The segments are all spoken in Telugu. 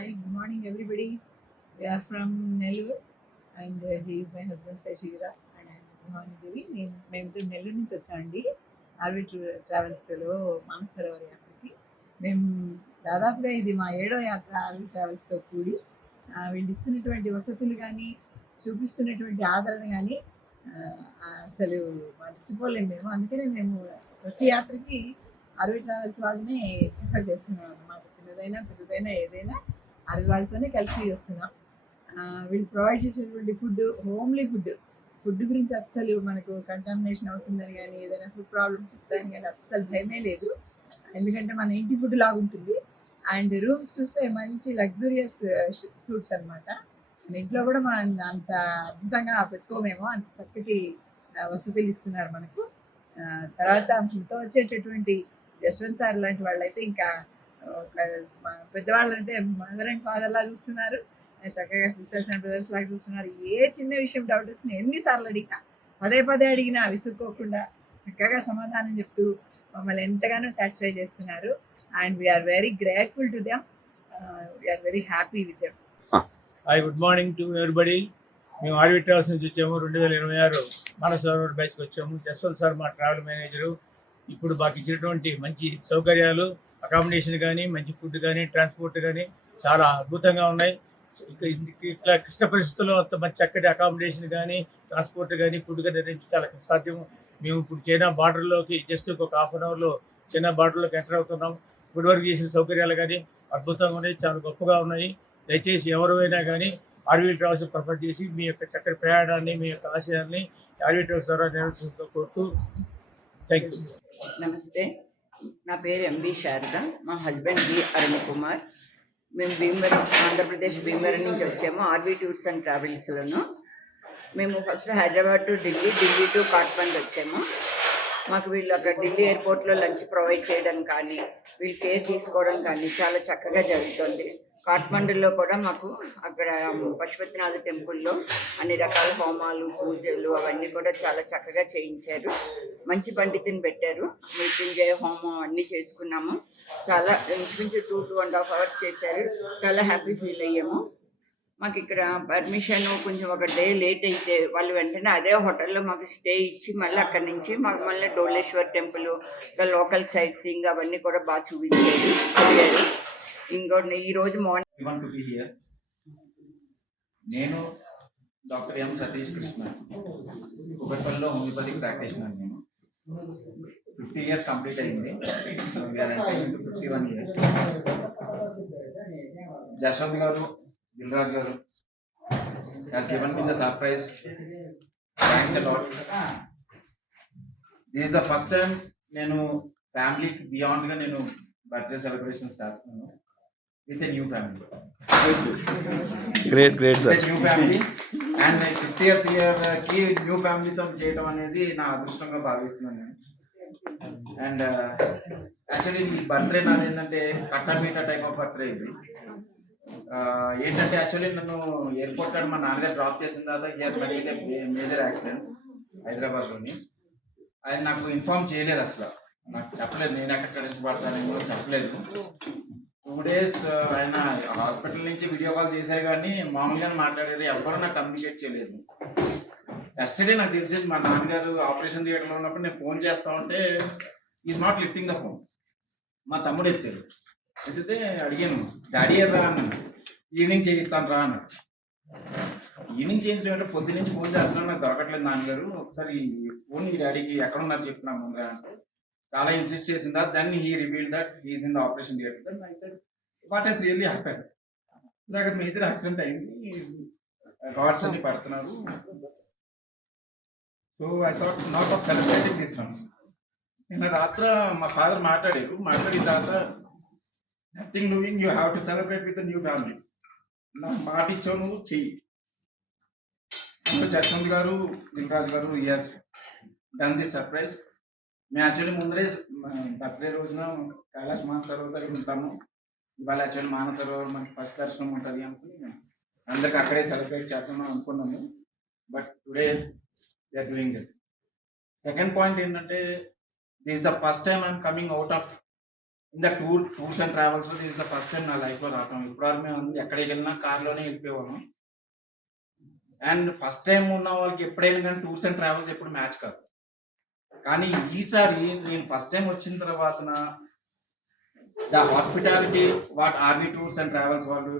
Hi, good morning, everybody. We are from Nellore, and he is my husband, Sashira, and I am Ms. Bhavani Devi. మేము నెల్లూరు నుంచి వచ్చామండి. ఆర్వి ట్రావెల్స్లో మానసరోవర్ యాత్రకి. మేము దాదాపుగా ఇది మా 7వ యాత్ర ఆర్వి ట్రావెల్స్తో కూడి. వీళ్ళు ఇస్తున్నటువంటి వసతులు కానీ, చూపిస్తున్నటువంటి ఆదరణ కానీ అసలు మర్చిపోలేము మేము. అందుకనే మేము ప్రతి యాత్రకి ఆర్వి ట్రావెల్స్ వాళ్ళని ప్రిఫర్ చేస్తున్నాం అన్నమాట. చిన్నదైనా పెద్దదైనా ఏదైనా ఆర్వి వాళ్ళతోనే కలిసి వస్తున్నాం. వీళ్ళు ప్రొవైడ్ చేసేటువంటి హోమ్లీ ఫుడ్ గురించి అస్సలు మనకు కంటామినేషన్ అవుతుందని కానీ ఏదైనా ఫుడ్ ప్రాబ్లమ్స్ వస్తాయని కానీ అస్సలు భయమే లేదు. ఎందుకంటే మన ఇంటి ఫుడ్ లాగా ఉంటుంది. అండ్ రూమ్స్ చూస్తే మంచి లగ్జూరియస్ సూట్స్ అనమాట. మన ఇంట్లో కూడా మనం అంత అద్భుతంగా పెట్టుకోమేమో, అంత చక్కటి వసతులు ఇస్తున్నారు మనకు. తర్వాత మనతో వచ్చేటటువంటి యశ్వంత్ సార్ లాంటి వాళ్ళైతే ఇంకా పెద్దవాళ్ళు అంటే మదర్ అండ్ ఫాదర్ లాగా చూస్తున్నారు. చక్కగా సిస్టర్స్ అండ్ బ్రదర్స్ లాగా చూస్తున్నారు. ఏ చిన్న విషయం డౌట్ వచ్చినా ఎన్నిసార్లు అడిగినా పదే అడిగినా విసుక్కోకుండా చక్కగా సమాధానం చెప్తూ మమ్మల్ని ఎంతగానో సాటిస్ఫై చేస్తున్నారు. And we are very grateful to them. We are very happy with them. Hi, good morning to everybody. మేము ఆర్వి ట్రావెల్స్ నుంచి వచ్చాము. 2026 మానసరోవర్ బ్యాచ్కి వచ్చాము. జస్వంత్ సార్ మా ట్రావెల్ మేనేజరు. ఇప్పుడు మాకు ఇచ్చినటువంటి మంచి సౌకర్యాలు, అకామిడేషన్ కానీ, మంచి ఫుడ్ కానీ, ట్రాన్స్పోర్ట్ కానీ చాలా అద్భుతంగా ఉన్నాయి. ఇట్లా క్లిష్ట పరిస్థితుల్లో అంత మంచి చక్కటి అకామిడేషన్ కానీ, ట్రాన్స్పోర్ట్ కానీ, ఫుడ్ కానీ అనేది చాలా సాధ్యం. మేము ఇప్పుడు చైనా బార్డర్లోకి జస్ట్ ఒక హాఫ్ అన్ అవర్లో చైనా బార్డర్లోకి ఎంటర్ అవుతున్నాం. ఇప్పటి వరకు చేసిన సౌకర్యాలు కానీ అద్భుతంగా ఉన్నాయి, చాలా గొప్పగా ఉన్నాయి. దయచేసి ఎవరైనా కానీ ఆర్వి ట్రావెల్స్ ప్రిఫర్ చేసి మీ యొక్క చక్కటి ప్రయాణాన్ని, మీ యొక్క ఆశయాన్ని ఆర్వి ట్రావెల్స్ ద్వారా నిర్వహించడం కోరుతూ థ్యాంక్ యూ. నమస్తే, నా పేరు ఎంబి శారద. మా హస్బెండ్ బి అరుణ్ కుమార్. మేము భీమవరం, ఆంధ్రప్రదేశ్ భీమవరం నుంచి వచ్చాము ఆర్వి టూర్స్ అండ్ ట్రావెల్స్లోను. మేము first Hyderabad to Delhi to Kathmandu వచ్చాము. మాకు వీళ్ళు అక్కడ ఢిల్లీ ఎయిర్పోర్ట్లో లంచ్ ప్రొవైడ్ చేయడం కానీ, వీళ్ళు కేర్ తీసుకోవడం కానీ చాలా చక్కగా జరుగుతుంది. కాట్మండులో కూడా మాకు అక్కడ పశుపతినాథ టెంపుల్లో అన్ని రకాల హోమాలు, పూజలు అవన్నీ కూడా చాలా చక్కగా చేయించారు. మంచి పండితుని పెట్టారు. మృత్యుంజయ హోమం అన్నీ చేసుకున్నాము. చాలా ఇంచుమించు 2.5 hours చేశారు. చాలా హ్యాపీ ఫీల్ అయ్యాము. మాకు ఇక్కడ పర్మిషన్ కొంచెం ఒక డే లేట్ అయితే వాళ్ళు వెంటనే అదే హోటల్లో మాకు స్టే ఇచ్చి మళ్ళీ అక్కడి నుంచి మాకు మళ్ళీ డోలేశ్వర్ టెంపుల్, ఇంకా లోకల్ సైట్ సీయింగ్ అవన్నీ కూడా బాగా చూపించారు. ఇంకోటి ఈరోజు మార్నింగ్ నేను డాక్టర్ ఎం సతీష్ కృష్ణ, కుకట్పల్లిలో హోమియోపతిక్ ప్రాక్టీషనర్. నేను 50 years కంప్లీట్ అయింది. 51 years. జశ్వంత్ గారు, దిల్రాజ్ గారు has given me the surprise. Thanks a lot. This is the first time నేను ఫ్యామిలీకి బియాండ్గా నేను బర్త్డే సెలబ్రేషన్స్ చేస్తున్నాను with a new family. Great sir. New family and 50th year కి న్యూ ఫ్యామిలీతో చేయడం అనేది నా అదృష్టంగా భావిస్తున్నాను నేను. అండ్ యాక్చువల్లీ ఈ బర్త్డే నాది ఏంటంటే కట్టమీట టైప్ ఆఫ్ బర్త్డే ఇది. ఏంటంటే యాక్చువల్లీ నన్ను ఎయిర్పోర్ట్ కాడ మా నాన్నగారు డ్రాప్ చేసిన తర్వాత మేజర్ యాక్సిడెంట్ హైదరాబాద్లోని. ఆయన నాకు ఇన్ఫార్మ్ చేయలేదు, అసలు నాకు చెప్పలేదు. నేను ఎక్కడ నుంచి పడతానని కూడా చెప్పలేదు. 2 days ఆయన హాస్పిటల్ నుంచి వీడియో కాల్ చేశారు కానీ మామూలుగానే మాట్లాడారు. ఎవరు నాకు కమ్యూనికేట్ చేయలేదు. ఎస్టర్డే నాకు తెలిసింది మా నాన్నగారు ఆపరేషన్ థియేటర్లో ఉన్నప్పుడు నేను ఫోన్ చేస్తా ఉంటే is not lifting the phone. మా తమ్ముడు ఎత్తారు. ఎత్తితే అడిగాను, డాడీ రా అన్నాను. ఈవినింగ్ చేయిస్తాను రా అన్నాడు. ఈవినింగ్ చేయించడం అంటే పొద్దు నుంచి ఫోన్ చేస్తున్నాను, నాకు దొరకట్లేదు నాన్నగారు, ఒకసారి ఫోన్ ఈ డాడీకి ఎక్కడున్నారు చెప్తున్నాను ముందుగా అంటే చాలా ఇన్సిస్ట్ చేసిందా. Then he revealed that he is in the operation theatre. Then I said what has really happened. నాకు మేజర్ యాక్సిడెంట్ అయింది, గాడ్స్ అన్ని పడుతున్నారు. So I thought not of celebrating this one. నిన్న రాత్ర మా ఫాదర్ మాట్లాడిన తర్వాత nothing doing, you have to celebrate with new family. నాకు మాట ఇచ్చావు, నువ్వు చెయ్యి. Jaswant garu, Dilraj garu years done this surprise. మేము యాక్చువల్లీ ముందరే బర్త్డే రోజున కైలాష్ మానసరోవర్ దగ్గర ఉంటాము. ఇవాళ యాక్చువల్లీ మానసరోవర్ మనకి ఫస్ట్ దర్శనం ఉంటుంది అనుకుని అందరికి అక్కడే సెలబ్రేట్ చేద్దామని అనుకున్నాము. But today they are doing it. Second point ఏంటంటే this the first time I'm coming out of in the tours and travels this the first time నా లైఫ్లో రావటం. ఇప్పుడు మేము ఎక్కడికి వెళ్ళినా కార్లోనే వెళ్ళిపోయేవాళ్ళం. అండ్ ఫస్ట్ టైం ఉన్న వాళ్ళకి ఎప్పుడైనా కానీ టూర్స్ అండ్ ట్రావెల్స్ ఎప్పుడు మ్యాచ్ కాదు. కానీ ఈసారి నేను ఫస్ట్ టైం వచ్చిన తర్వాత the hospitality what RV tours and travels వాళ్ళు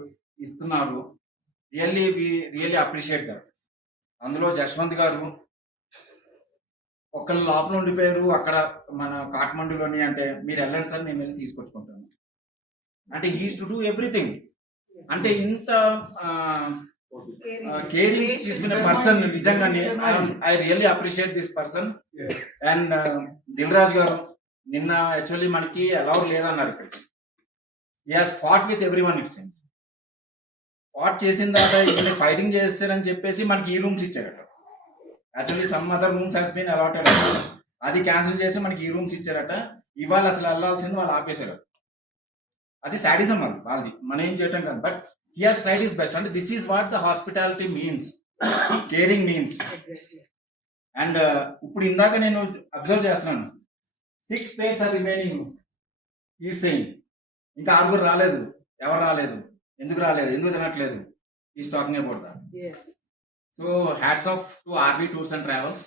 ఇస్తున్నారు, రియల్లీ అప్రిషియేట్ దట్. అందులో జశ్వంత్ గారు ఒకళ్ళు లోపల ఉండిపోయారు అక్కడ మన కాఠ్మండూలోని, అంటే మీరు వెళ్ళండి సార్ నేను వెళ్ళి తీసుకొచ్చుకుంటాను అంటే హీస్ టు డూ ఎవ్రీథింగ్. అంటే ఇంత కేరింగ్ తీసుకునే పర్సన్ నిజంగానే I really appreciate this person. And Dil Raju garu నిన్న యాక్చువల్లీ మనకి అలౌడ్ లేదన్నారు ఇక్కడికి. He has fought with everyone. It sense fought చేసిన తర్వాత ఇక్కడ ఫైటింగ్ చేస్తారని చెప్పేసి మనకి ఈ రూమ్స్ ఇచ్చారట. Actually some other rooms has been allotted, అది క్యాన్సిల్ చేసి మనకి ఈ రూమ్స్ ఇచ్చారట. ఇవాళ అసలు వెళ్ళాల్సింది వాళ్ళు ఆపేశారు. అది సాడిజం వాళ్ళది, మనం ఏం చేయటం కాదు. But he has tried his best. And this is what the hospitality means, caring means. And ఇప్పుడు ఇందాక నేను అబ్జర్వ్ చేస్తున్నాను, 6 plates are remaining. He is saying ఇంకా 6 రాలేదు, ఎవరు రాలేదు, ఎందుకు రాలేదు, ఎందుకు తినట్లేదు, he is talking about that. So hats off to RV Tours and Travels,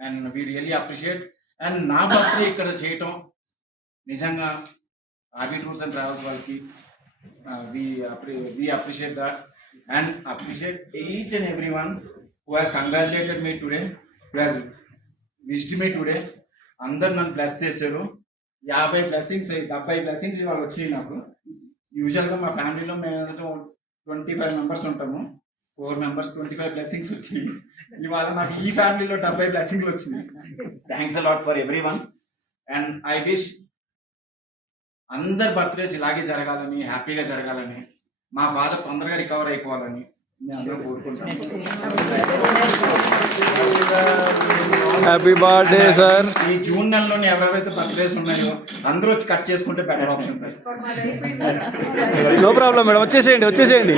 and we really appreciate. And నా బర్త్డే ఇక్కడ చేయటం నిజంగా RV Tours and Travels వాళ్ళకి we appreciate that, and appreciate each and everyone who has congratulated me today, who has wished me today. అందరు నన్ను బ్లెస్ చేశారు. 50 బ్లెస్సింగ్స్ 70 బ్లెస్సింగ్స్ ఇవాళ వచ్చినాయి నాకు. యూజువల్గా మా ఫ్యామిలీలో మేము 25 మెంబర్స్ ఉంటాము, 4 మెంబర్స్ 25 బ్లెస్సింగ్స్ వచ్చినాయి. ఇవాళ నాకు ఈ ఫ్యామిలీలో 70 బ్లెస్సింగ్లు వచ్చినాయి. Thanks a lot for every one. And I wish అందరి బర్త్డేస్ ఇలాగే జరగాలని, హ్యాపీగా జరగాలని, మా ఫాదర్ తొందరగా రికవర్ అయిపోవాలని మేము అందరూ కోరుకుంటాం. Happy birthday sir. ఈ జూన్ నెలలోనే ఎవరెవరైతే బర్త్డేస్ ఉన్నాయో అందరూ వచ్చి కట్ చేసుకుంటే better option sir. No problem madam, వచ్చేసేయండి.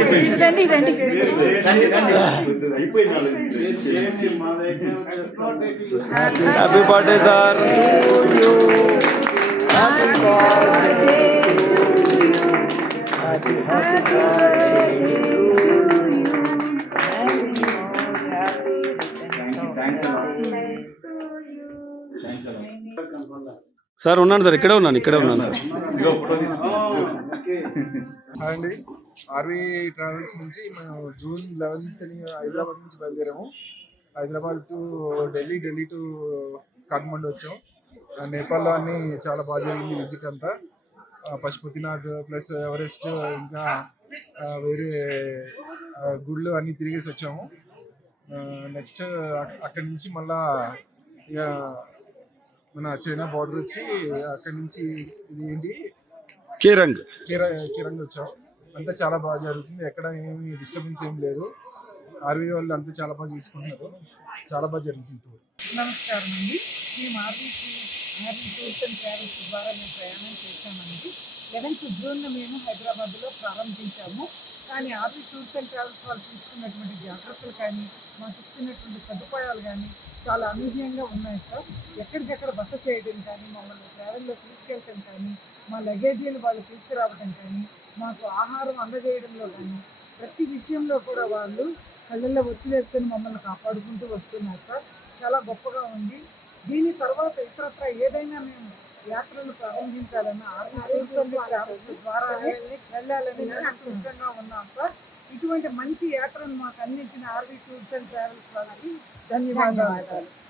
Happy birthday sir. సార్ ఉన్నాను సార్, ఇక్కడే ఉన్నాను సార్. హాయ్ అండి, ఆర్వీ ట్రావెల్స్ నుంచి మేము జూన్ 11th హైదరాబాద్ నుంచి బయలుదేరాము. హైదరాబాద్ టు ఢిల్లీ టు కాఠ్మండు వచ్చాము. నేపాల్లో అన్ని చాలా బాగా జరిగింది విజిట్ అంతా. పశుపతినాథ్ ప్లస్ ఎవరెస్ట్ ఇంకా వేరే గుళ్ళు అన్నీ తిరిగేసి వచ్చాము. నెక్స్ట్ అక్కడి నుంచి మళ్ళా ఇక మన చైనా బార్డర్ వచ్చి అక్కడి నుంచి ఇది ఏంటి కేరంగ్ వచ్చాం. అంతా చాలా బాగా జరుగుతుంది, ఎక్కడ ఏమి డిస్టర్బెన్స్ ఏం లేదు. ఆర్వీ వాళ్ళు అంతా చాలా బాగా చూసుకుంటున్నారు, చాలా బాగా జరుగుతుంది. నమస్కారం అండి. మేము ఆర్వీ టూర్స్ అండ్ ట్రావెల్స్ ద్వారా మేము ప్రయాణం చేశామండి. 11th జూన్ మేము హైదరాబాద్లో ప్రారంభించాము. కానీ ఆర్వీ టూర్స్ అండ్ ట్రావెల్స్ వాళ్ళు తీసుకున్నటువంటి జాగ్రత్తలు కానీ, మాకు ఇస్తున్నటువంటి సదుపాయాలు కానీ చాలా అనూహ్యంగా ఉన్నాయి సార్. ఎక్కడికెక్కడ బస చేయడం కానీ, మమ్మల్ని ట్రావెల్లో తీసుకెళ్ళటం కానీ, మా లగేజీలు వాళ్ళు తీసుకురావడం కానీ, మాకు ఆహారం అందజేయడంలో కానీ ప్రతి విషయంలో కూడా వాళ్ళు కళ్ళల్లో ఒత్తి వేసుకొని మమ్మల్ని కాపాడుకుంటూ వస్తున్నారు సార్. చాలా గొప్పగా ఉంది. దీని తర్వాత ఇతరత్ర ఏదైనా మేము యాత్రలు ప్రారంభించాలన్నా ఆర్వీ టూర్స్ అండ్ ట్రావెల్స్ ద్వారానే వెళ్ళాలని సిద్ధంగా ఉన్నాం సార్. ఇటువంటి మంచి యాత్రను మాకు అందించిన ఆర్వీ టూర్స్ అండ్ ట్రావెల్స్ వాళ్ళకి ధన్యవాదాలు సార్.